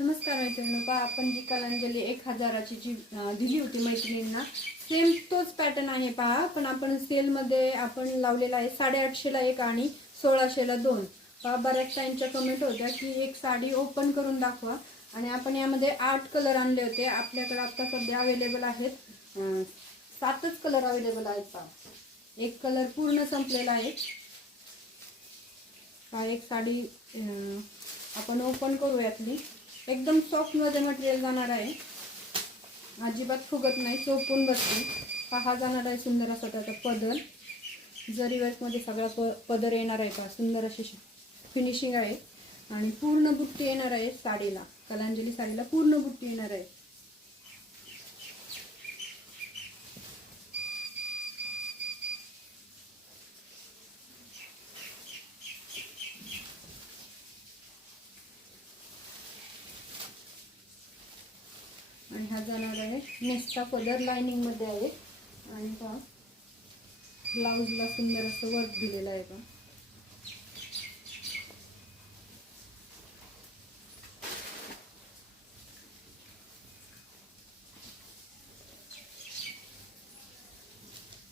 नमस्कार मैत्रिणी, पहा आपण जी कलांजली 1000ची जी दिली होती मैत्रिणींना, सेम तोच पॅटर्न आहे पहा. पण आपण सेलमध्ये आपण लावलेला आहे 850ला एक आणि 1600ला दोन. पहा बऱ्याच टाईमच्या कमेंट होत्या की एक साडी ओपन करून दाखवा, आणि आपण यामध्ये 8 कलर आणले होते. आपल्याकडे आता सध्या अवेलेबल आहेत 7च कलर अवेलेबल आहेत पहा. एक कलर पूर्ण संपलेला आहे. हा एक साडी आपण ओपन करू. यातली एकदम सॉफ्ट मध्ये मटेरियल जाणार आहे, अजिबात फुगत नाही, चोपून बसते. हा जाणार आहे सुंदर असा त्याचा पदर, जरी वर्क मध्ये सगळा पदर येणार आहे का, सुंदर अशी फिनिशिंग आहे. आणि पूर्ण बुट्टी येणार आहे साडीला, कलांजली साडीला पूर्ण बुट्टी येणार आहे. आणि हा जाणार आहे नेसचा पदर, लाइनिंग मध्ये आहे. आणि पहा ब्लाउजला सुंदर असं वर्क दिलेलं आहे.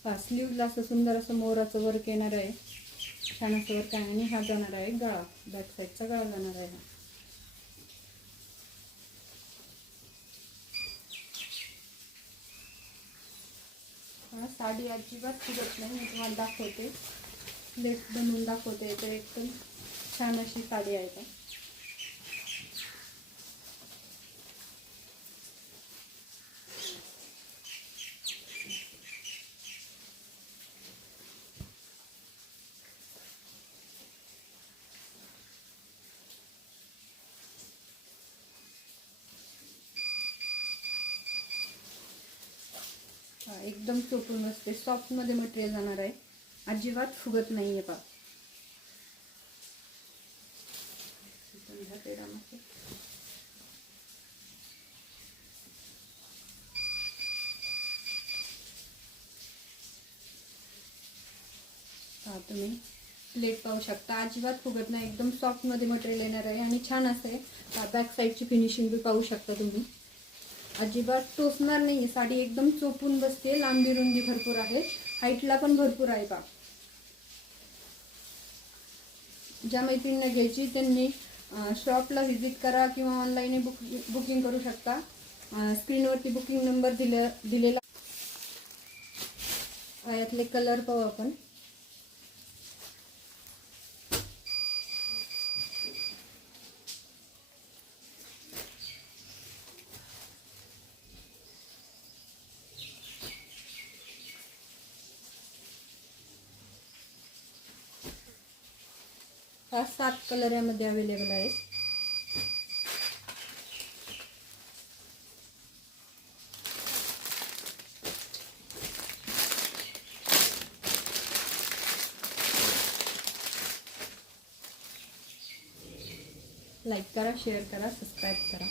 पहा स्लीवला असं सुंदर असं मोराचं वर्क येणार आहे, छान असं वर्क आहे. आणि हा जाणार आहे गळा, बॅक साईडचा गळा जाणार आहे. साडी अजिबात फुगत नाही, मी तुम्हाला दाखवते, लेस बनवून दाखवते. तर एकदम छान अशी साडी आहे का. एकदम चोपून बसते, सॉफ्ट मध्ये मटेरियल जाणार आहे, अजिबात फुगत नाहीये पहा. तुम्ही प्लेट पाहू शकता, अजिबात फुगत नाही, एकदम सॉफ्ट मध्ये मटेरियल येणार आहे. आणि छान असते. बॅक साईडची फिनिशिंग बी पाहू शकता तुम्ही, अजिबात टोचणार नाही साडी, एकदम चोपून बसते. लांबी रुंदी भरपूर आहे, हाईटला पण भरपूर आहे पहा. ज्या मैत्रिणींना घ्यायची त्यांनी शॉपला व्हिजिट करा किंवा ऑनलाईन बुकिंग करू शकता. स्क्रीनवरती बुकिंग नंबर दिलेला. यातले कलर पाहू आपण. हा 7 कलर यामध्ये अवेलेबल आहेत. लाईक करा, शेअर करा, सबस्क्राईब करा.